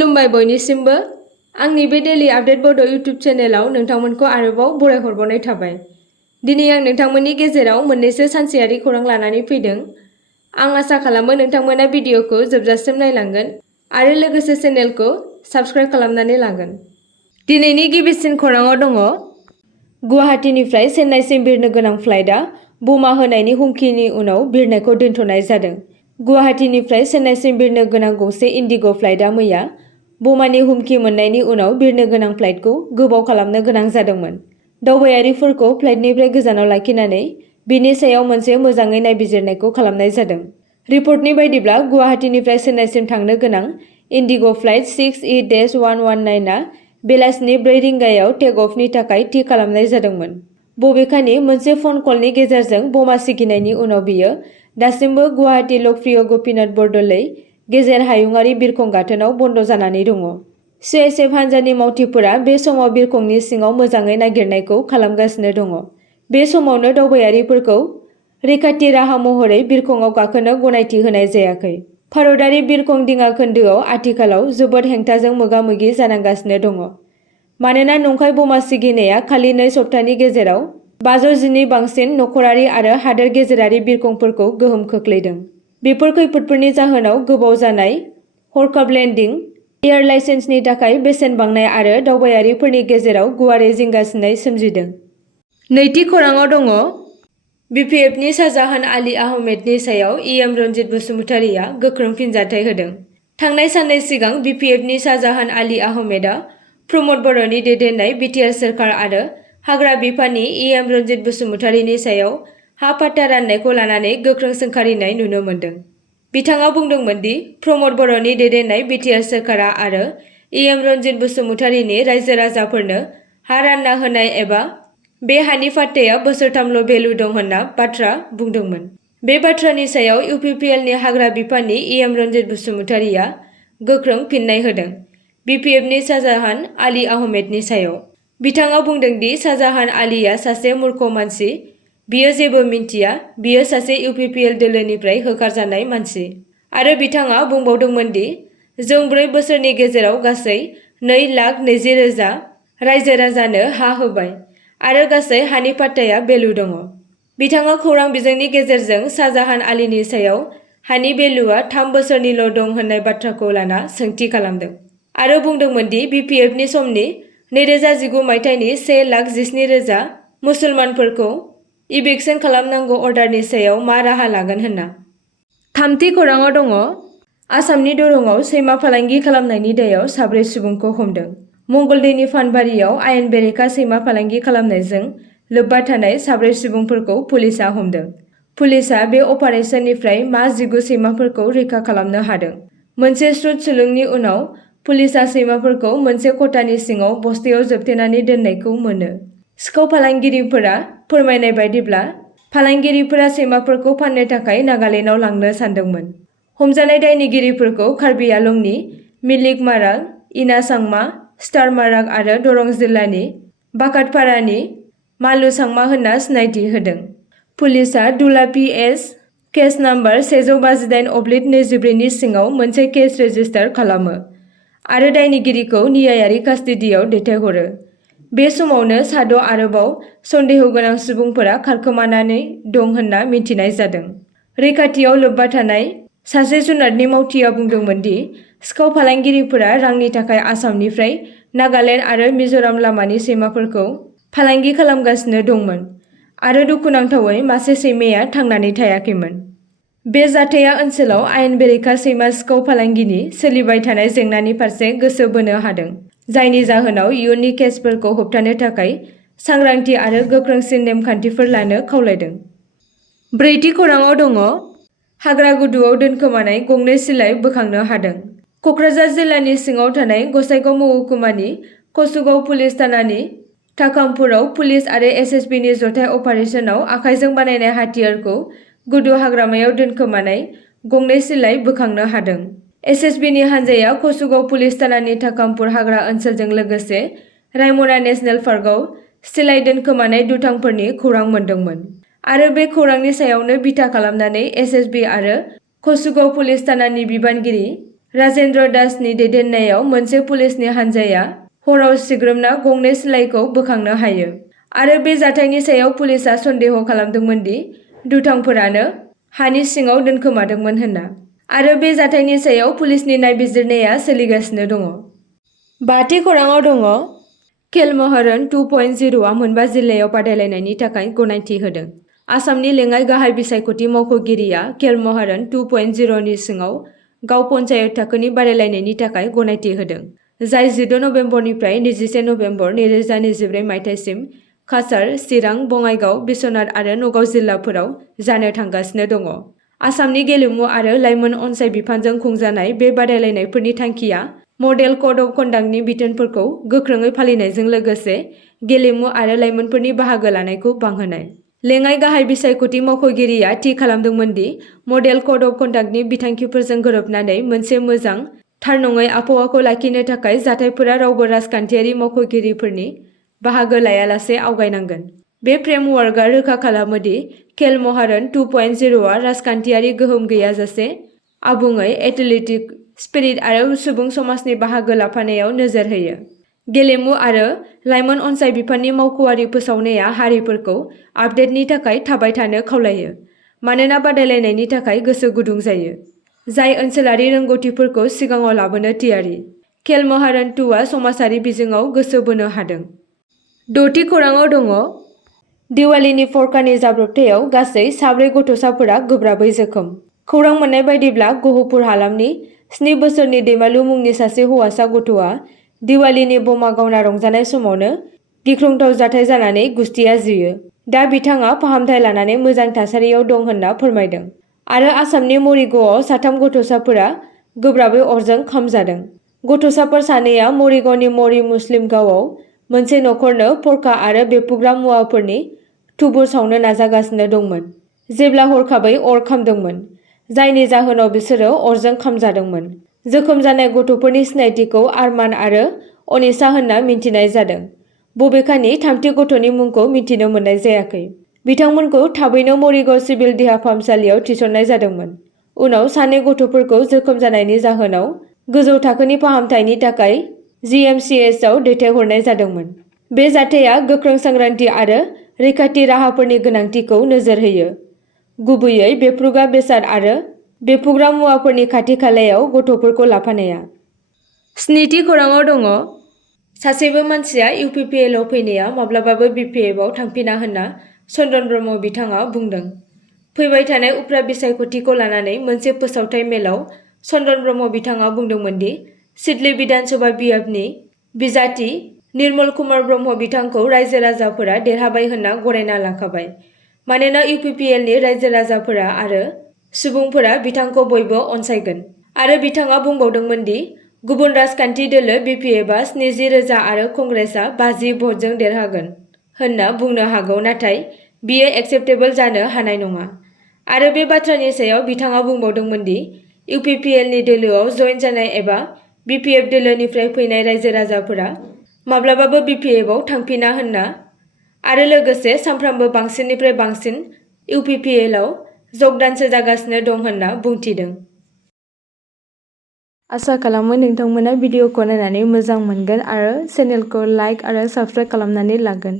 खुलुमबाय बयनिसिमबो आंनि बे डेली आपडेट बड' इउट्युब चेनेलाव नोंथांमोनखौ आरोबाव बरायहरबावनाय थाबाय। दिनै आं नोंथांमोननि गेजेराव मोननैसो सानसेयारि खौरां लानानै फैदों। आं आसा खालामो नोंथांमोना भिडिअखौ जोबजासिम नायलांगोन आरो लोगोसे चेनेलखौ साबस्क्राइब खालामनानै लागोन। दिनैनि गिबिसिन खौराङाव दङ गुवाहाटीनिफ्राय चेन्नाइसिम बिरनो गोनां फ्लाइटआ बमा होनायनि हुमखिनि उनाव बिरनायखौ दोनथ'नाय जादों। गुवाहाटीनिफ्राय चेन्नाइसिम बिरनो गोनां गंसे इन्डिग' फ्लाइटआ मैया बमानि हुमखि मोननायनि उनाव बिरनो गोनां फ्लाइटखौ गोबाव खालामनो गोनां जादोंमोन। दावबायारिफोरखौ फ्लाइटनिफ्राय गोजानाव लाखिनानै बिनि सायाव मोनसे मोजाङै नायबिजिरनायखौ खालामनाय जादों। रिपर्टनि बायदिब्ला गुवाहाटीनिफ्राय चेन्नाइसिम थांनो गोनां इन्डिग' फ्लाइट 6E-119 आ बेलासिनि 4 रिंगायाव टेक अफनि थाखाय थि खालामनाय जादोंमोन। बबेखानि मोनसे फन कलनि गेजेरजों बमा सिगिनायनि उनाव बियो दासिमबो गुवाहाटी लकप्रिय गपिनाथ बरदलै गेजेर हायुंआरि बिरखं गाथोनाव बन्द' जानानै दङ। CISF हान्जानि मावथिफोरा बे समाव बिरखंनि सिङाव मोजाङै नागिरनायखौ खालामगासिनो दङ। बे समावनो दावबायारिफोरखौ रैखाथि राहा महरै बिरखंआव गाखोनो गनायथि होनाय जायाखै। भारतारि बिरखं दिङा खोन्दोआव आथिखालाव जोबोद हेंथाजों मोगा-मोगि जानांगासिनो दङ। मानोना नंखाय बमा सिगिनाया खालि 2 सप्तानि गेजेराव 500 बांसिन नखरारि आरो हादोर गेजेरारि बिरखंफोरखौ गोहोम खोख्लैदों। बेफोर खैफोदफोरनि जाहोनाव गोबाव जानाय हरखाब लेन्डिं, एयार लाइसेन्सनि थाखाय बेसेन बांनाय आरो दावबायारिफोरनि गेजेराव गुवारै जिंगासिनाय सोमजिदों। नैथि खौराङाव दङ BPFनि शाहजाहान आली आहमेदनि सायाव EM रनजित बसुमतारीआ गोख्रों फिनजाथाय होदों। थांनाय साननै सिगां BPFनि शाहजाहान आली आहमेदआ प्रमद बर'नि दैदेननाय BTR सोरखार आरो हाग्रा बिफाननि EM रनजित बसुमतारीनि सायाव हा पाट्टा राननायखौ लानानै गोख्रों सोंखारिनाय नुनो मोन्दों। बिथाङा बुंदोंमोन दि प्रमद बर'नि दैदेननाय BTR सोरखारा आरो EM रनजित बसुमतारीनि रायजो राजाफोरनो हा रानना होनाय एबा बे हानि पाट्टाया बोसोरथामल' भेलु दं होनना बाथ्रा बुंदोंमोन। बे बाथ्रानि सायाव UPPLनि हाग्रा बिफाननि EM रनजित बसुमतारीआ गोख्रों फिननाय होदों। BPFनि शाहजाहान आली आहमेदनि सायाव बिथाङा बुंदों दि शाहजाहान आलीआ सासे मूर्ख मानसि, बियो जेबो मिन्थिया, बियो सासे UPPL दोलोनिफ्राय होखारजानाय मानसि। आरो बिथाङा बुंबावदोंमोन दि जों 4 बोसोरनि गेजेराव गासै 2,20,000 रायजो राजानो हा होबाय आरो गासै हानि पाट्टाया भेलु दङ। बिथाङा खौरां बिजोंनि गेजेरजों शाहजाहान आलीनि सायाव हानि भेलुआ 3 बोसोरनिल' दं होननाय बाथ्राखौ लाना सोंथि खालामदों आरो बुंदोंमोन दि BPFनि समनि 2019 मायथाइनि 1,17,000 मुसलमानफोरखौ इभिक्सन खालामनांगौ अर्डारनि सायाव मा राहा लागोन होनना। थामथि खौराङाव दङ आसामनि दरंआव सैमा फालांगि खालामनायनि दायाव 4 सुबुंखौ हमदों। मंगलदैनि फानबारियाव आयेन बेरेखा सैमा फालांगि खालामनायजों लोब्बा थानाय 4 सुबुंफोरखौ पुलिसआ हमदों। पुलिसआ बे अपारेशननिफ्राय मा 19 सैमाफोरखौ रैखा खालामनो हादों। मोनसे श्रुत सुलुंनि उनाव पुलिसआ सैमाफोरखौ मोनसे खथानि सिङाव बस्तायाव जोबथेनानै दोननायखौ मोनो। सिखाव फालांगिरिफोरा फोरमायनाय बायदिब्ला फालांगिरिफोरा सैमाफोरखौ फाननो थाखाय नागालेन्डआव लांनो सानदोंमोन। हमजानाय दायनिगिरिफोरखौ कार्बि आंलंनि मिलिक माराग, इना चांमा, स्टार माराग आरो दरं जिल्लानि बाकातपारानि मालु चांमा होनना सिनायथि होदों। पुलिसआ दुला PS केस नाम्बार 158/24 नि सिङाव मोनसे केस रेजिस्टार खालामो आरो दायनिगिरिखौ न्यायारि कास्टडियाव दैथायहरो। बे समावनो साद' आरोबाव सन्देह गोनां सुबुंफोरा खारखोमानानै दं होनना मिथिनाय जादों। रैखाथियाव लोब्बा थानाय सासे जुनारनि मावथिआ बुंदोंमोन दि सिखाव फालांगिरिफोरा रांनि थाखाय आसामनिफ्राय नागालेन्ड आरो मिज'राम लामानि सैमाफोरखौ फालांगि खालामगासिनो दंमोन आरो दुखुनांथावै मासे सैमाया थांनानै थायाखैमोन। बे जाथाया ओनसोलाव आयेन बेरेखा सैमा सिखाव फालांगिनि सोलिबाय थानाय जेंनानि फारसे गोसो बोनो हादों, जायनि जाहोनाव इयुननि केसफोरखौ होबथानो थाखाय सांग्रांथि आरो गोख्रोंसिन नेमखान्थिफोर लानो खावलायदों। ब्रैथि खौराङाव दङ हाग्रागुदुआव दोनखोमानाय 2 सिलाइ बोखांनो हादों। क'क्राझार जिल्लानि सिङाव थानाय गसाइगाव महकुमानि कसुगाव पुलिस थानानि थाकामपुराव पुलिस आरो SSBनि जथाय अपारेशनाव आखाइजों बानायनाय हाथियारखौ गुदु हाग्रामायाव दोनखोमानाय 2 सिलाइ बोखांनो हादों। SSBनि हानजाया कसुगाव पुलिस थानानि थाकामपुर हाग्रा ओनसोलजों लोगोसे रायमना नेशनेल पार्कआव सिलाइ दोनखोमानाय दुथांफोरनि खौरां मोन्दोंमोन आरो बे खौरांनि सायावनो बिथा खालामनानै SSB आरो कसुगाव पुलिस थानानि बिबानगिरि राजेन्द्र दासनि दैदेननायाव मोनसे पुलिसनि हानजाया हराव सिग्रोमना गंनै सिलाइखौ बोखांनो हायो आरो बे जाथायनि सायाव पुलिसआ सन्देह खालामदोंमोन दि दुथांफोरानो हानि सिङाव दोनखोमादोंमोन होनना आरो बे जाथायनि सायाव पुलिसनि नायबिजिरनाया सोलिगासिनो दङ। बाथि खौराङाव दङ खेलमहरन 2.0आ मोनबा जिल्लायाव बादायलायनायनि थाखाय गनायथि होदों। आसामनि लेङाइ गाहाय बिसायख'थि मावख'गिरिया खेलमहरन 2.0 नि सिङाव गाव पन्चायत थाखोनि बादायलायनायनि थाखाय गनायथि होदों, जाय 14 नबेम्बरनिफ्राय 21 नबेम्बर 2024 मायथाइसिम काछार, चिरां, बङाइगाव, बिश्वनाथ आरो नगाव जिल्लाफोराव जानो थांगासिनो दङ। आसामनि गेलेमु आरो लाइमोन अनसाय बिफानजों खुंजानाय बे बादायलायनायफोरनि थांखिया मडेल कड अफ कन्डाक्टनि बिथोनफोरखौ गोख्रोङै फालिनायजों लोगोसे गेलेमु आरो लाइमोनफोरनि बाहागो लानायखौ बांहोनाय। लेङाइ गाहाय बिसायख'थि मावख'गिरिया थि खालामदोंमोन दि मडेल कड अफ कन्डाक्टनि बिथांखिफोरजों गोरोबनानै मोनसे मोजां, थार नङै आबहावाखौ लाखिनो थाखाय जाथायफोरा रावबो राजखान्थियारि मावख'गिरिफोरनि बाहागो लायालासे आवगायनांगोन। बे फ्रेमवर्कआ रोखा खालामो दि खेलमहरन 2.0आ राजखान्थियारि गोहोम गैयाजासे आबुङै एथलेटिक स्पिरिट आरो सुबुं समाजनि बाहागो लाफानायाव नोजोर होयो। गेलेमु आरो लाइमोन अनसाय बिफाननि मावख'आरि फोसावनाया हारिफोरखौ आपडेटनि थाखाय थाबाय थानो खावलायो, मानोना बादायलायनायनि थाखाय गोसो गुदुं जायो, जाय ओनसोलारि रोंग'थिफोरखौ सिगाङाव लाबोनो थियारि। खेलमहरन 2आ समाजारि बिजोङाव गोसो बोनो हादों। द'थि खौराङाव दङ दिवालीनि फरखानि जाब्रबथायाव गासै 7 गथ'साफोरा गोब्राबै जोखोम। खौरां मोन्नाय बायदिब्ला गहपुर हालामनि 7 बोसोरनि दैमालु मुंनि सासे हौवासा गथ'आ दिवालीनि बमा गावना रंजानाय समावनो गिख्रंथाव जाथाय जानानै गुस्थिया जियो। दा बिथाङा फाहामथाय लानानै मोजां थासारियाव दं होनना फोरमायदों आरो आसामनि मरिगावआव 3 गथ'साफोरा गोब्राबै अरजों खामजादों। गथ'साफोर सानैया मरिगावनि मरि मुस्लिम गावआव मोनसे नखरनो फरखा आरो बेफ्रुग्रा मुवाफोरनि थुबुर सावनो नाजागासिनो दंमोन जेब्ला हरखाबै अर खामदोंमोन, जायनि जाहोनाव बिसोरो अरजों खामजादोंमोन। जोखोम जानाय गथ'फोरनि सिनायथिखौ आरमान आरो अनिशा होनना मिन्थिनाय जादों, बबेखानि थामथि गथ'नि मुंखौ मिथिनो मोननाय जायाखै। बिथांमोनखौ थाबैनो मरिगाव सिभिल देहा फाहामसालियाव थिसननाय जादोंमोन। उनाव 2 गथ'फोरखौ जोखोम जानायनि जाहोनाव गोजौ थाखोनि फाहामथायनि थाखाय GMCHआव दैथायहरनाय जादोंमोन। बे जाथाया गोख्रों सांग्रांथि आरो रैखाथि राहाफोरनि गोनांथिखौ नोजोर होयो, गुबैयै बेफ्रुग्रा बेसाद आरो बेफ्रुग्रा मुवाफोरनि खाथि-खालायाव गथ'फोरखौ लाफानाया। 7थि खौराङाव दङ सासेबो मानसिया UPPLआव फैनाया माब्लाबाबो BPFआव थांफिना होनना चन्दन ब्रह्म बिथाङा बुंदों। फैबाय थानाय उफ्रा बिसायख'थिखौ लानानै मोनसे फोसावथाय मेलाव चन्दन ब्रह्म बिथाङा बुंदोंमोन दि सिडली बिधानसभा बियाबनि बिजाथि निर्मल कुमार ब्रह्म बिथांखौ रायजो-राजाफोरा देरहाबाय होनना गनायना लाखाबाय, मानोना UPPLनि रायजो-राजाफोरा आरो सुबुंफोरा बिथांखौ बयबो अनसायगोन। आरो बिथाङा बुंबावदोंमोन दि गुबुन राजखान्थि दोलो BPFआ 70,000 आरो कंग्रेसआ 50 भटजों देरहागोन होनना बुंनो हागौ, नाथाय बियो एक्सेप्टेबल जानो हानाय नङा। आरो बे बाथ्रानि सायाव बिथाङा बुंबावदोंमोन दि UPPLनि दोलोआव जइन जानाय एबा BPF दोलोनिफ्राय फैनाय रायजो-राजाफोरा माब्लाबाबो BPFआव थांफिना होनना आरो लोगोसे सानफ्रोमबो बांसिननिफ्राय बांसिन UPPLआव जगदानसो जागासिनो दं होनना बुंथिदों। आसा खालामो नोंथांमोना भिडिअखौ नायनानै मोजां मोनगोन आरो चेनेलखौ लाइक आरो साबस्क्राइब खालामनानै लागोन।